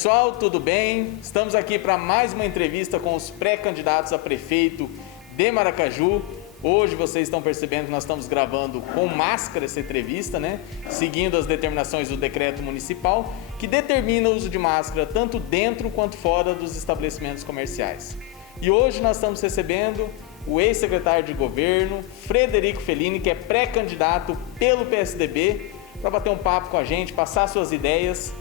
Pessoal, tudo bem? Estamos aqui para mais uma entrevista com os pré-candidatos a prefeito de Maracaju. Hoje vocês estão percebendo que nós estamos gravando com máscara essa entrevista, né? Seguindo as determinações do decreto municipal, que determina o uso de máscara tanto dentro quanto fora dos estabelecimentos comerciais. E hoje nós estamos recebendo o ex-secretário de governo, Frederico Fellini, que é pré-candidato pelo PSDB, para bater um papo com a gente, passar suas ideias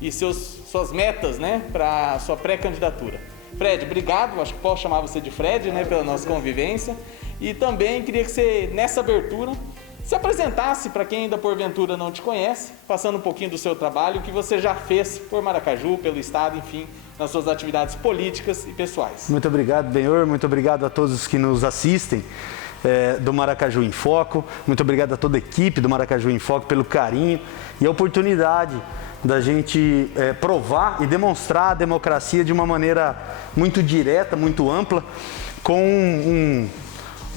e suas metas, né, para a sua pré-candidatura. Fred, obrigado, acho que posso chamar você de Fred, né, pela nossa convivência. E também queria que você, nessa abertura, se apresentasse para quem ainda porventura não te conhece, passando um pouquinho do seu trabalho, o que você já fez por Maracaju, pelo estado, enfim, nas suas atividades políticas e pessoais. Muito obrigado, Benhor, muito obrigado a todos que nos assistem do Maracaju em Foco, muito obrigado a toda a equipe do Maracaju em Foco pelo carinho e a oportunidade da gente provar e demonstrar a democracia de uma maneira muito direta, muito ampla, com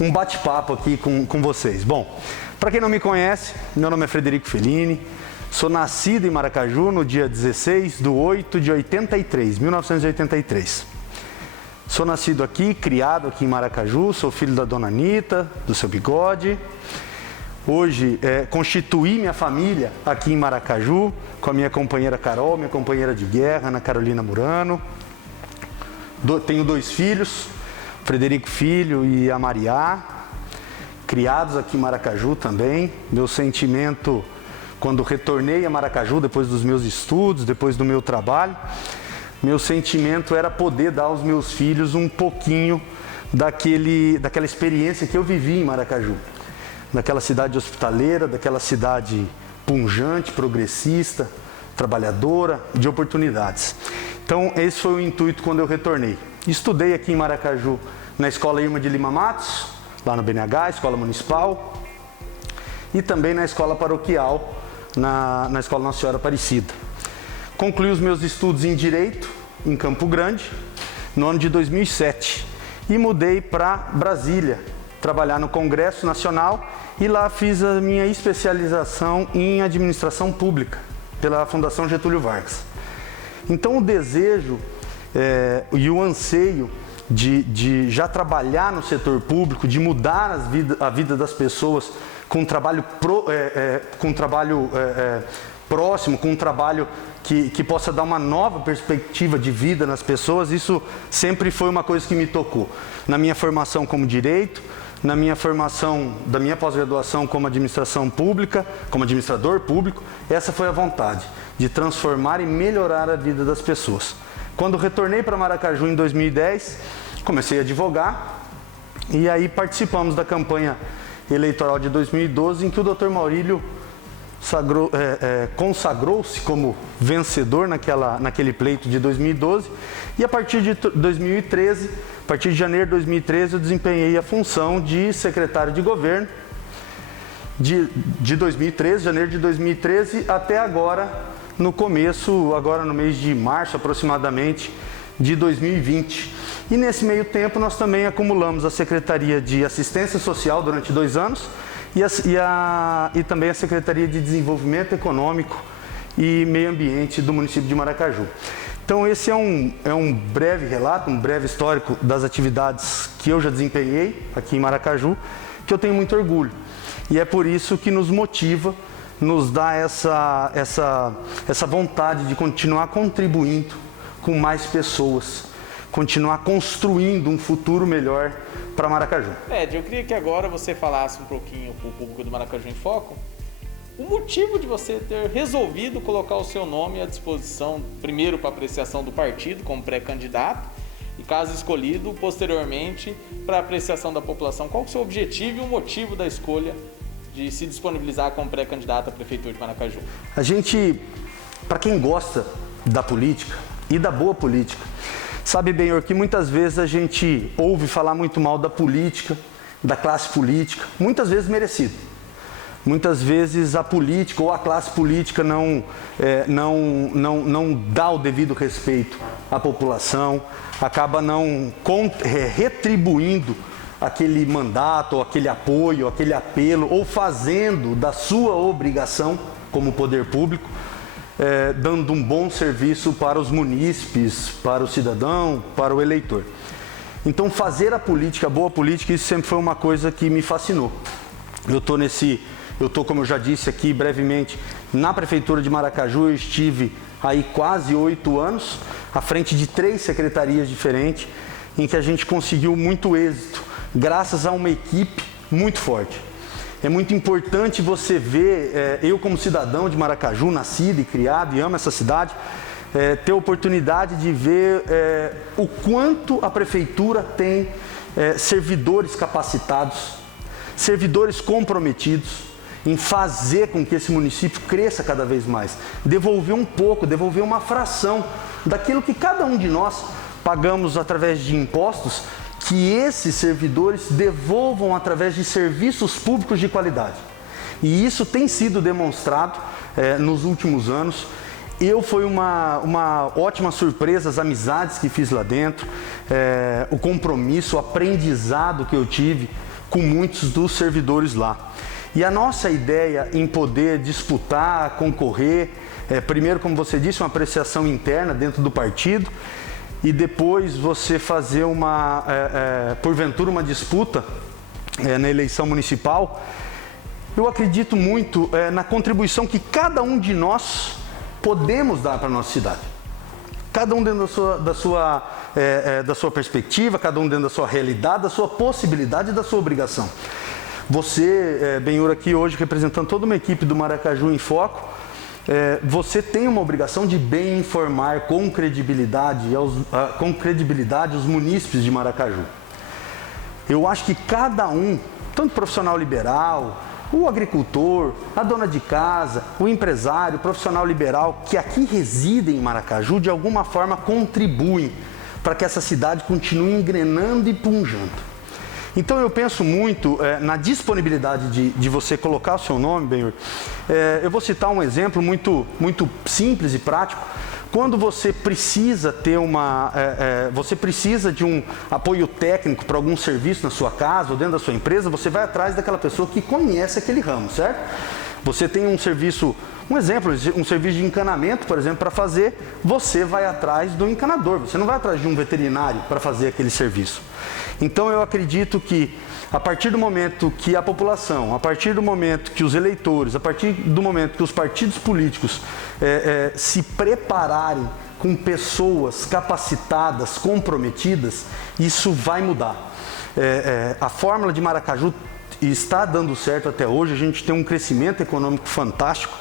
um bate-papo aqui com vocês. Bom, para quem não me conhece, meu nome é Frederico Fellini, sou nascido em Maracaju no dia 16/8/83, 1983. Sou nascido aqui, criado aqui em Maracaju, sou filho da dona Anitta, do seu Bigode. Hoje constituí minha família aqui em Maracaju, com a minha companheira Carol, minha companheira de guerra, Ana Carolina Murano. Tenho 2 filhos, Frederico Filho e a Mariá, criados aqui em Maracaju também. Meu sentimento, quando retornei a Maracaju, depois dos meus estudos, depois do meu trabalho, meu sentimento era poder dar aos meus filhos um pouquinho daquela experiência que eu vivi em Maracaju. Daquela cidade hospitaleira, daquela cidade pujante, progressista, trabalhadora, de oportunidades. Então, esse foi o intuito quando eu retornei. Estudei aqui em Maracaju, na Escola Irma de Lima Matos, lá no BNH, Escola Municipal, e também na Escola Paroquial, na Escola Nossa Senhora Aparecida. Concluí os meus estudos em Direito, em Campo Grande, no ano de 2007, e mudei para Brasília, trabalhar no Congresso Nacional, e lá fiz a minha especialização em Administração Pública, pela Fundação Getúlio Vargas. Então o desejo e o anseio de já trabalhar no setor público, de mudar a vida das pessoas com um trabalho, próximo, com um trabalho que possa dar uma nova perspectiva de vida nas pessoas, isso sempre foi uma coisa que me tocou. Na minha formação como direito, na minha formação da minha pós-graduação como administração pública, como administrador público, essa foi a vontade, de transformar e melhorar a vida das pessoas. Quando retornei para Maracaju em 2010, comecei a advogar e aí participamos da campanha eleitoral de 2012, em que o Dr. Maurílio consagrou-se como vencedor naquele pleito de 2012, e a partir de 2013, a partir de janeiro de 2013, eu desempenhei a função de secretário de governo de 2013, janeiro de 2013 até agora, no mês de março aproximadamente de 2020. E nesse meio tempo nós também acumulamos a Secretaria de Assistência Social durante 2 anos e também a Secretaria de Desenvolvimento Econômico e Meio Ambiente do município de Maracaju. Então esse é um breve relato, um breve histórico das atividades que eu já desempenhei aqui em Maracaju, que eu tenho muito orgulho. E é por isso que nos motiva, nos dá essa vontade de continuar contribuindo com mais pessoas, continuar construindo um futuro melhor para Maracaju. Eu queria que agora você falasse um pouquinho para o público do Maracaju em Foco o motivo de você ter resolvido colocar o seu nome à disposição, primeiro para apreciação do partido como pré-candidato e, caso escolhido, posteriormente para apreciação da população. Qual é o seu objetivo e o motivo da escolha de se disponibilizar como pré-candidato à Prefeitura de Maracaju? A gente, para quem gosta da política e da boa política, sabe, Benhor, que muitas vezes a gente ouve falar muito mal da política, da classe política, muitas vezes merecido. Muitas vezes a política ou a classe política não dá o devido respeito à população, acaba não retribuindo aquele mandato, ou aquele apoio, aquele apelo, ou fazendo da sua obrigação como poder público dando um bom serviço para os munícipes, para o cidadão, para o eleitor. Então, fazer a política, a boa política, isso sempre foi uma coisa que me fascinou. Eu estou, como eu já disse aqui brevemente, na Prefeitura de Maracaju. Eu estive aí quase 8 anos, à frente de 3 secretarias diferentes, em que a gente conseguiu muito êxito, graças a uma equipe muito forte. É muito importante você ver, eu como cidadão de Maracaju, nascido e criado, e amo essa cidade, ter a oportunidade de ver o quanto a Prefeitura tem servidores capacitados, servidores comprometidos em fazer com que esse município cresça cada vez mais. Devolver um pouco, devolver uma fração daquilo que cada um de nós pagamos através de impostos, que esses servidores devolvam através de serviços públicos de qualidade. E isso tem sido demonstrado nos últimos anos. Foi uma ótima surpresa as amizades que fiz lá dentro, o compromisso, o aprendizado que eu tive com muitos dos servidores lá. E a nossa ideia em poder disputar, concorrer, primeiro, como você disse, uma apreciação interna dentro do partido, e depois você fazer porventura uma disputa na eleição municipal. Eu acredito muito na contribuição que cada um de nós podemos dar para a nossa cidade. Cada um dentro da sua perspectiva, cada um dentro da sua realidade, da sua possibilidade e da sua obrigação. Você, Benhur, aqui hoje representando toda uma equipe do Maracaju em Foco, você tem uma obrigação de bem informar com credibilidade os munícipes de Maracaju. Eu acho que cada um, tanto profissional liberal, o agricultor, a dona de casa, o empresário, o profissional liberal que aqui residem em Maracaju, de alguma forma contribuem para que essa cidade continue engrenando e punjando. Então eu penso muito na disponibilidade de você colocar o seu nome, Benhur. Eu vou citar um exemplo muito simples e prático. Quando você precisa você precisa de um apoio técnico para algum serviço na sua casa ou dentro da sua empresa, você vai atrás daquela pessoa que conhece aquele ramo, certo? Você tem um serviço, um serviço de encanamento, por exemplo, para fazer, você vai atrás do encanador, você não vai atrás de um veterinário para fazer aquele serviço. Então eu acredito que a partir do momento que a população, a partir do momento que os eleitores, a partir do momento que os partidos políticos se prepararem com pessoas capacitadas, comprometidas, isso vai mudar. A fórmula de Maracaju está dando certo até hoje, a gente tem um crescimento econômico fantástico.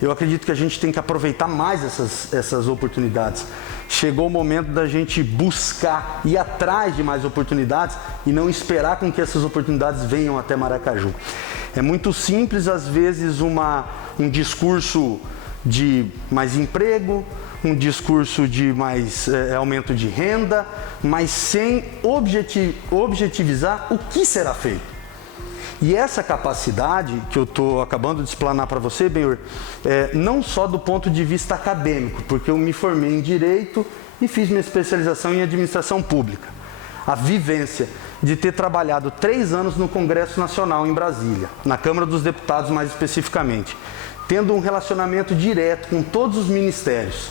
Eu acredito que a gente tem que aproveitar mais essas oportunidades. Chegou o momento da gente buscar, ir atrás de mais oportunidades e não esperar com que essas oportunidades venham até Maracaju. É muito simples, às vezes, um discurso de mais emprego, um discurso de mais aumento de renda, mas sem objetivizar o que será feito. E essa capacidade que eu estou acabando de explanar para você, Benhur, não só do ponto de vista acadêmico, porque eu me formei em Direito e fiz minha especialização em Administração Pública. A vivência de ter trabalhado 3 anos no Congresso Nacional em Brasília, na Câmara dos Deputados mais especificamente, tendo um relacionamento direto com todos os ministérios.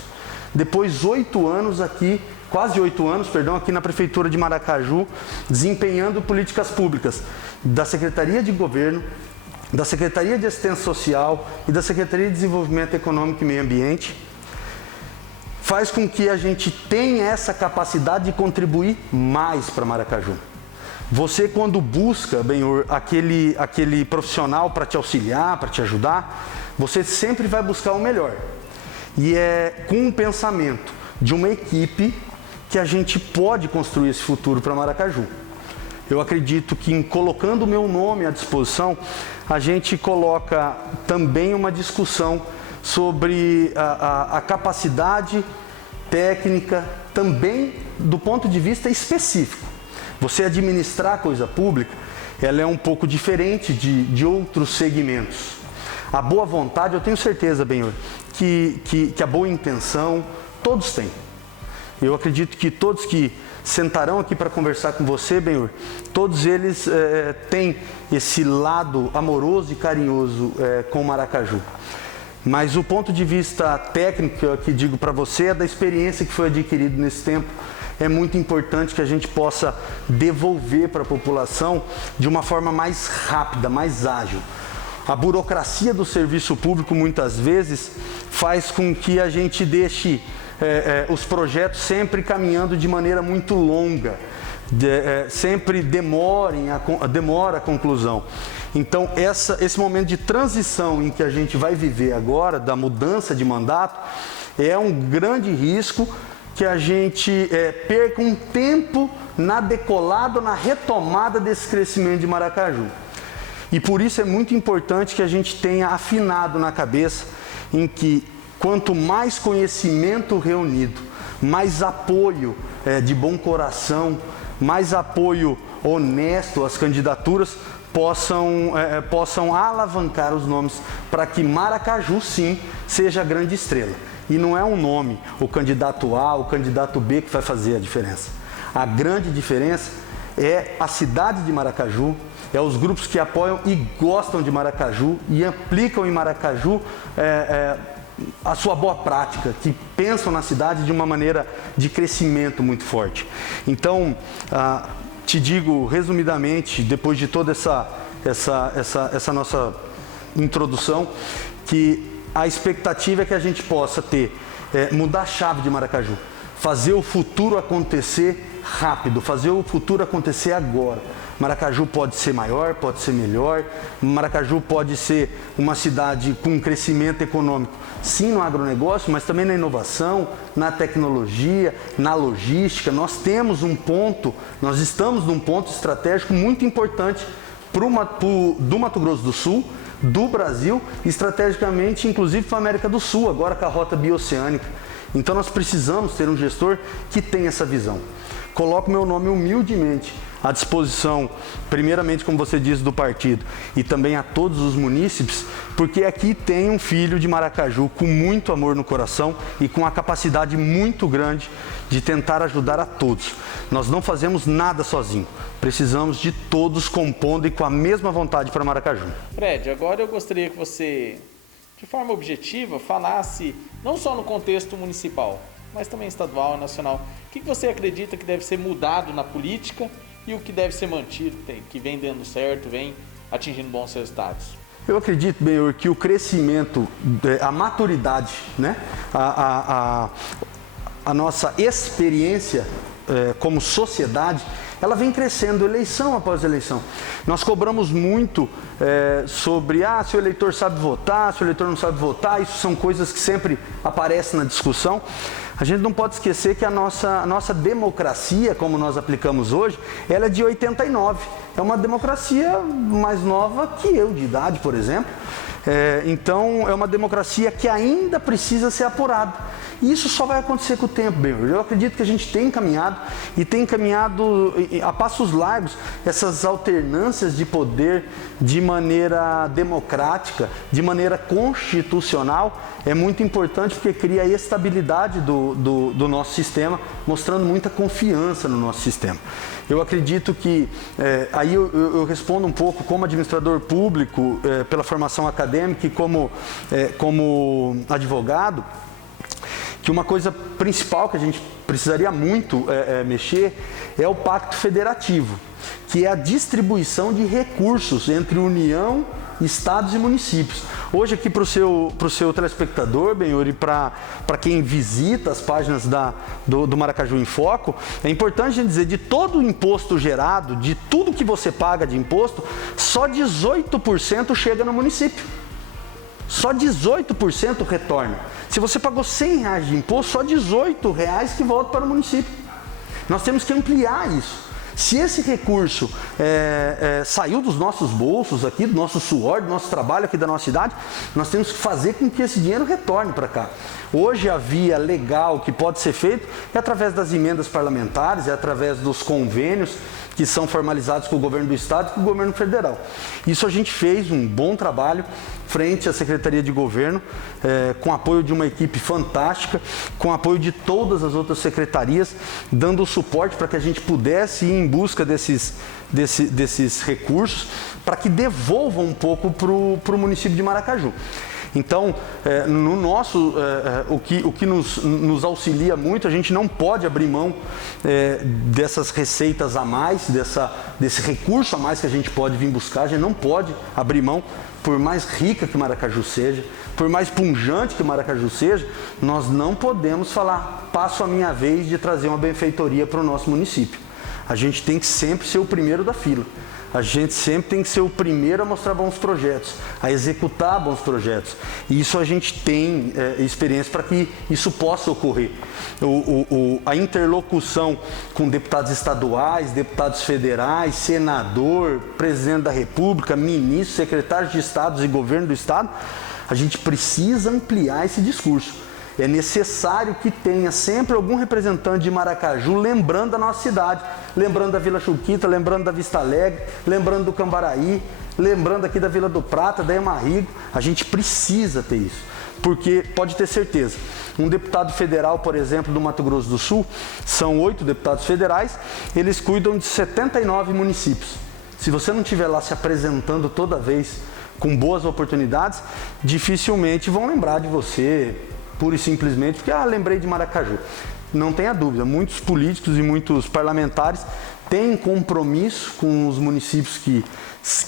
Depois 8 anos aqui, quase 8 anos, aqui na Prefeitura de Maracaju, desempenhando políticas públicas da Secretaria de Governo, da Secretaria de Assistência Social e da Secretaria de Desenvolvimento Econômico e Meio Ambiente, faz com que a gente tenha essa capacidade de contribuir mais para Maracaju. Você, quando busca, Benhur, aquele profissional para te auxiliar, para te ajudar, você sempre vai buscar o melhor. E é com o pensamento de uma equipe que a gente pode construir esse futuro para Maracaju. Eu acredito que em colocando o meu nome à disposição, a gente coloca também uma discussão sobre a capacidade técnica, também do ponto de vista específico. Você administrar a coisa pública, ela é um pouco diferente de outros segmentos. A boa vontade, eu tenho certeza, Benhur, que a boa intenção, todos têm. Eu acredito que todos que sentarão aqui para conversar com você, Benhur, todos eles têm esse lado amoroso e carinhoso com Maracaju. Mas o ponto de vista técnico que eu aqui digo para você é da experiência que foi adquirida nesse tempo. É muito importante que a gente possa devolver para a população de uma forma mais rápida, mais ágil. A burocracia do serviço público muitas vezes faz com que a gente deixe os projetos sempre caminhando de maneira muito longa, sempre demora a conclusão. Então esse momento de transição em que a gente vai viver agora, da mudança de mandato, é um grande risco que a gente perca um tempo na decolada, na retomada desse crescimento de Maracaju. E por isso é muito importante que a gente tenha afinado na cabeça em que quanto mais conhecimento reunido, mais apoio de bom coração, mais apoio honesto às candidaturas possam alavancar os nomes para que Maracaju, sim, seja a grande estrela. E não é um nome, o candidato A, o candidato B que vai fazer a diferença. A grande diferença é a cidade de Maracaju, é os grupos que apoiam e gostam de Maracaju e aplicam em Maracaju a sua boa prática, que pensam na cidade de uma maneira de crescimento muito forte. Então, te digo resumidamente, depois de toda essa nossa introdução, que a expectativa é que a gente possa mudar a chave de Maracaju, fazer o futuro acontecer rápido, fazer o futuro acontecer agora. Maracaju pode ser maior, pode ser melhor, Maracaju pode ser uma cidade com um crescimento econômico, sim, no agronegócio, mas também na inovação, na tecnologia, na logística. Nós estamos num ponto estratégico muito importante do Mato Grosso do Sul, do Brasil, estrategicamente, inclusive para a América do Sul, agora com a rota bioceânica. Então nós precisamos ter um gestor que tenha essa visão. Coloco meu nome humildemente à disposição, primeiramente, como você diz, do partido e também a todos os munícipes, porque aqui tem um filho de Maracaju com muito amor no coração e com a capacidade muito grande de tentar ajudar a todos. Nós não fazemos nada sozinho, precisamos de todos compondo e com a mesma vontade para Maracaju. Fred, agora eu gostaria que você, de forma objetiva, falasse não só no contexto municipal, mas também estadual e nacional. O que você acredita que deve ser mudado na política e o que deve ser mantido, que vem dando certo, vem atingindo bons resultados? Eu acredito, Benhor, que o crescimento, a maturidade, né? a nossa experiência como sociedade, ela vem crescendo eleição após eleição. Nós cobramos muito sobre se o eleitor sabe votar, se o eleitor não sabe votar. Isso são coisas que sempre aparecem na discussão. A gente não pode esquecer que a nossa democracia, como nós aplicamos hoje, ela é de 89. É uma democracia mais nova que eu, de idade, por exemplo. Então, é uma democracia que ainda precisa ser apurada. E isso só vai acontecer com o tempo, bem. Eu acredito que a gente tem caminhado a passos largos essas alternâncias de poder de maneira democrática, de maneira constitucional. É muito importante porque cria a estabilidade do nosso sistema, mostrando muita confiança no nosso sistema. Eu acredito que, aí eu respondo um pouco como administrador público, pela formação acadêmica e como advogado, que uma coisa principal que a gente precisaria muito mexer é o Pacto Federativo, que é a distribuição de recursos entre União, Estados e municípios. Hoje aqui para o seu telespectador, Benhor, e para quem visita as páginas do Maracaju em Foco, é importante a gente dizer, de todo o imposto gerado, de tudo que você paga de imposto, só 18% chega no município. Só 18% retorna. Se você pagou R$100 de imposto, só R$18 que volta para o município. Nós temos que ampliar isso. Se esse recurso saiu dos nossos bolsos aqui, do nosso suor, do nosso trabalho aqui da nossa cidade, nós temos que fazer com que esse dinheiro retorne para cá. Hoje a via legal que pode ser feito é através das emendas parlamentares, é através dos convênios que são formalizados com o governo do estado e com o governo federal. Isso a gente fez um bom trabalho frente à Secretaria de Governo, com apoio de uma equipe fantástica, com apoio de todas as outras secretarias, dando suporte para que a gente pudesse ir em busca desses recursos, para que devolvam um pouco para o município de Maracaju. Então, no nosso, o que nos auxilia muito, a gente não pode abrir mão dessas receitas a mais, desse recurso a mais que a gente pode vir buscar, a gente não pode abrir mão, por mais rica que Maracaju seja, por mais pungente que Maracaju seja, nós não podemos falar, passo a minha vez de trazer uma benfeitoria para o nosso município. A gente tem que sempre ser o primeiro da fila. A gente sempre tem que ser o primeiro a mostrar bons projetos, a executar bons projetos. E isso a gente tem experiência para que isso possa ocorrer. A interlocução com deputados estaduais, deputados federais, senador, presidente da República, ministro, secretários de estados e governo do estado, a gente precisa ampliar esse discurso. É necessário que tenha sempre algum representante de Maracaju lembrando da nossa cidade, lembrando da Vila Chuquita, lembrando da Vista Alegre, lembrando do Cambaraí, lembrando aqui da Vila do Prata, da Emarrigo. A gente precisa ter isso, porque pode ter certeza, um deputado federal, por exemplo, do Mato Grosso do Sul, são 8 deputados federais, eles cuidam de 79 municípios. Se você não estiver lá se apresentando toda vez com boas oportunidades, dificilmente vão lembrar de você, pura e simplesmente porque, lembrei de Maracaju. Não tenha dúvida, muitos políticos e muitos parlamentares têm compromisso com os municípios que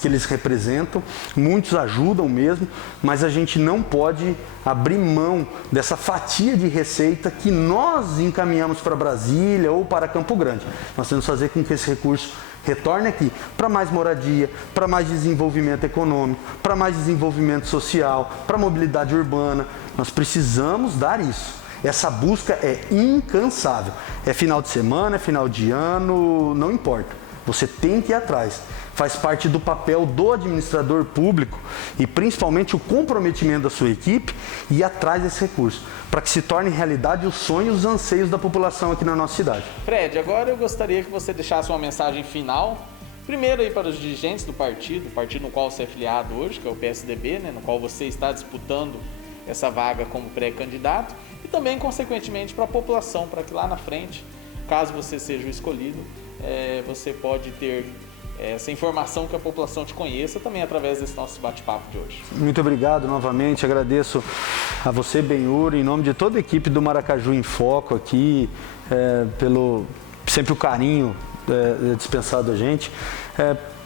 eles representam, muitos ajudam mesmo, mas a gente não pode abrir mão dessa fatia de receita que nós encaminhamos para Brasília ou para Campo Grande. Nós temos que fazer com que esse recurso retorne aqui para mais moradia, para mais desenvolvimento econômico, para mais desenvolvimento social, para mobilidade urbana. Nós precisamos dar isso. Essa busca é incansável. É final de semana, é final de ano, não importa. Você tem que ir atrás. Faz parte do papel do administrador público e principalmente o comprometimento da sua equipe ir atrás desse recurso, para que se torne realidade os sonhos e os anseios da população aqui na nossa cidade. Fred, agora eu gostaria que você deixasse uma mensagem final, primeiro aí para os dirigentes do partido no qual você é filiado hoje, que é o PSDB, né, no qual você está disputando essa vaga como pré-candidato, e também, consequentemente, para a população, para que lá na frente, caso você seja o escolhido, você pode ter essa informação, que a população te conheça também através desse nosso bate-papo de hoje. Muito obrigado novamente, agradeço a você, Benhur, em nome de toda a equipe do Maracaju em Foco aqui, pelo sempre o carinho dispensado a gente.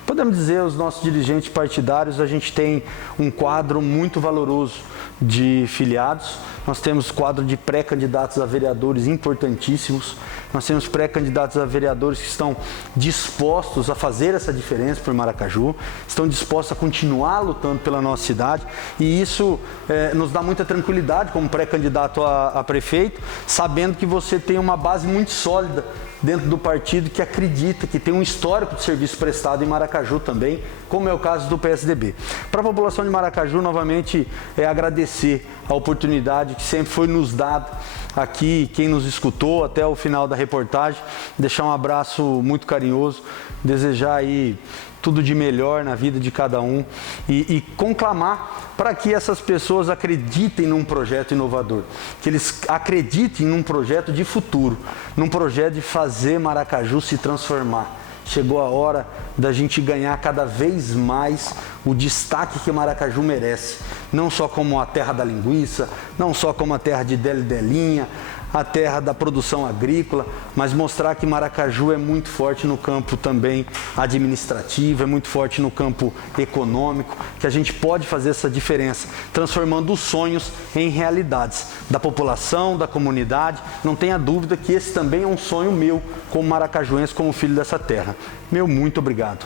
Podemos dizer, os nossos dirigentes partidários, a gente tem um quadro muito valoroso de filiados. Nós temos quadro de pré-candidatos a vereadores importantíssimos. Nós temos pré-candidatos a vereadores que estão dispostos a fazer essa diferença por Maracaju, estão dispostos a continuar lutando pela nossa cidade, e isso nos dá muita tranquilidade como pré-candidato a prefeito, sabendo que você tem uma base muito sólida dentro do partido que acredita, que tem um histórico de serviço prestado em Maracaju também, como é o caso do PSDB. Para a população de Maracaju, novamente, agradecer a oportunidade que sempre foi nos dada aqui, quem nos escutou até o final da reportagem, deixar um abraço muito carinhoso, desejar aí tudo de melhor na vida de cada um e conclamar para que essas pessoas acreditem num projeto inovador, que eles acreditem num projeto de futuro, num projeto de fazer Maracaju se transformar. Chegou a hora da gente ganhar cada vez mais o destaque que Maracaju merece, não só como a terra da linguiça, não só como a terra de Delinha, a terra da produção agrícola, mas mostrar que Maracaju é muito forte no campo também administrativo, é muito forte no campo econômico, que a gente pode fazer essa diferença, transformando os sonhos em realidades da população, da comunidade. Não tenha dúvida que esse também é um sonho meu como maracajuense, como filho dessa terra. Meu muito obrigado.